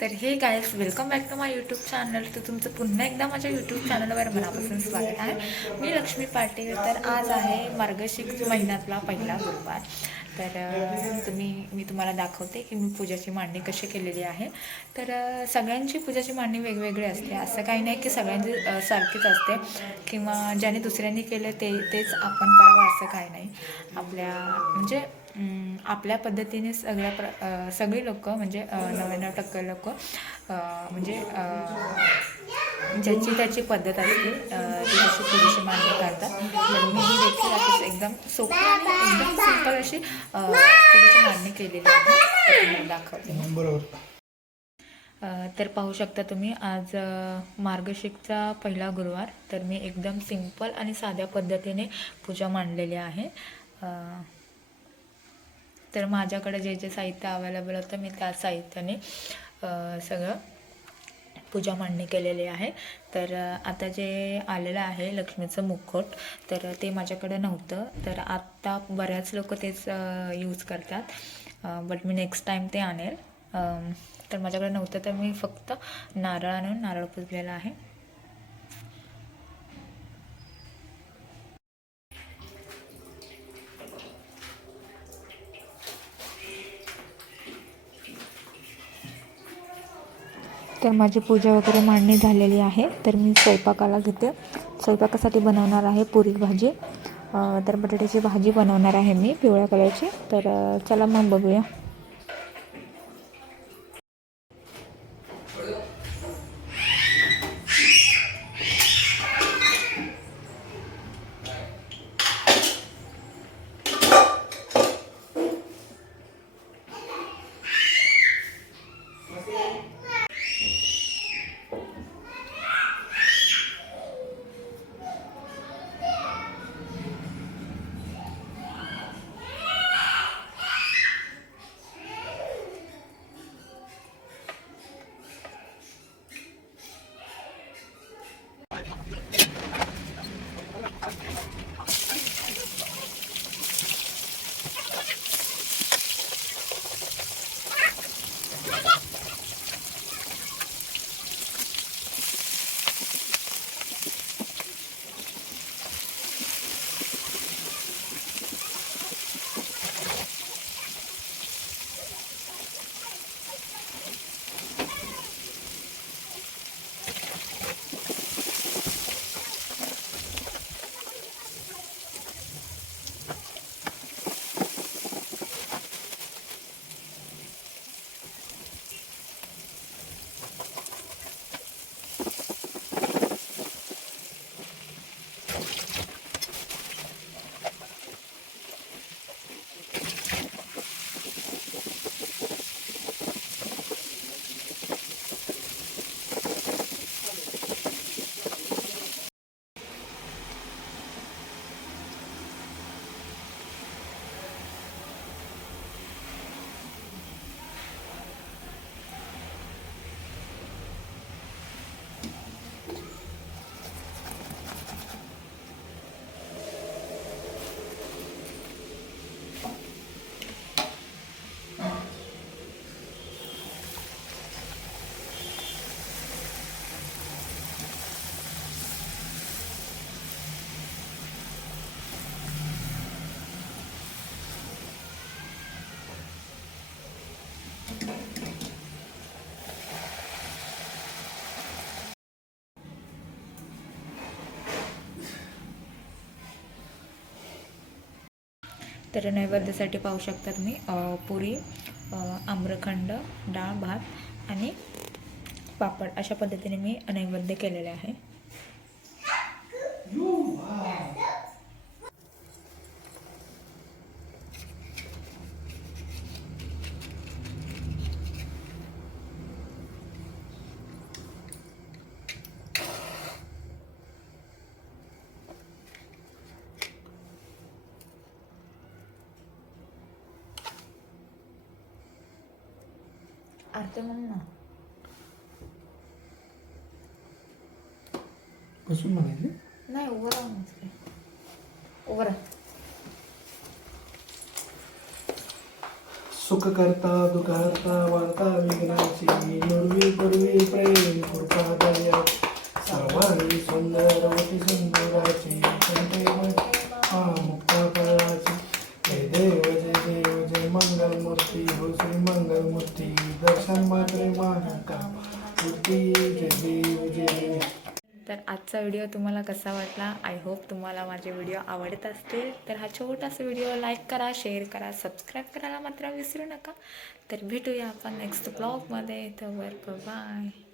तर hey guys welcome back to my YouTube channel. तर तुमचं पुन्हा एकदा माझ्या यूट्यूब चॅनलवर मनापासून स्वागत आहे. मी लक्ष्मी पाटील. तर आज आहे मार्गशीर्ष महिन्यातला पहिला गुरुवार. तर मी तुम्हाला दाखवते की मी पूजाची मांडणी कशी केलेली आहे. तर सगळ्यांची पूजाची मांडणी वेगवेगळी असते. असं काही नाही की सगळ्यांची सारखीच असते किंवा ज्याने दुसऱ्यांनी केलं तेच आपण करावं असं काही नाही. आपल्या म्हणजे आपल्या पद्धतीने सगळी लोक म्हणजे 99% लोक म्हणजे ज्याची त्याची पद्धत असते ती अशी पूजेची मांडणी करतात. तर मीही देखील अशीच एकदम सोपी आणि एकदम सिंपल अशी पूजेची मांडणी केलेली आहे. तुम्हाला दाखवते. बरोबर. तर पाहू शकता तुम्ही आज मार्गशीर्षचा पहिला गुरुवार. तर मी एकदम सिंपल आणि साध्या पद्धतीने पूजा मांडलेली आहे. तर माझ्याकडे जे जे साहित्य अवेलेबल होतं मी त्या साहित्याने सगळं पूजा मांडणी केलेली आहे. तर आता जे आलेलं आहे लक्ष्मीचं मुखवट, तर ते माझ्याकडे नव्हतं. तर आत्ता बऱ्याच लोक तेच यूज करतात. बट मी नेक्स्ट टाईम ते आणेल. तर माझ्याकडे नव्हतं तर मी फक्त नारळ आणून नारळ पुजलेला आहे. तर माझी पूजा वगैरे मांडणी झालेली आहे. तर मी स्वयंपाकाला घेते. स्वयंपाकासाठी बनवणार आहे पुरी भाजी. तर बटाट्याची भाजी बनवणार आहे मी पिवळ्या कलरची. तर चला मग बघूया. तर नैवेद्यासाठी पाहू शकता तुम्ही पुरी, आम्रखंड, डाळ भात आणि पापड अशा पद्धतीने मी नैवेद्य केलेले आहे. आरती म्हणून ना बसून म्हणायचे नाही, उभं राहून उभं राहा. सुख करता दुःख हरता वार्ता विघ्नाची नुरवी तर आजचा व्हिडिओ तुम्हाला कसा वाटला? आय होप तुम्हाला माझे व्हिडिओ आवडत असतील. तर हा छोटासा व्हिडिओ लाईक करा, शेअर करा, सबस्क्राईब करायला मात्र विसरू नका. तर भेटूया आपण नेक्स्ट ब्लॉगमध्ये. तर बाय.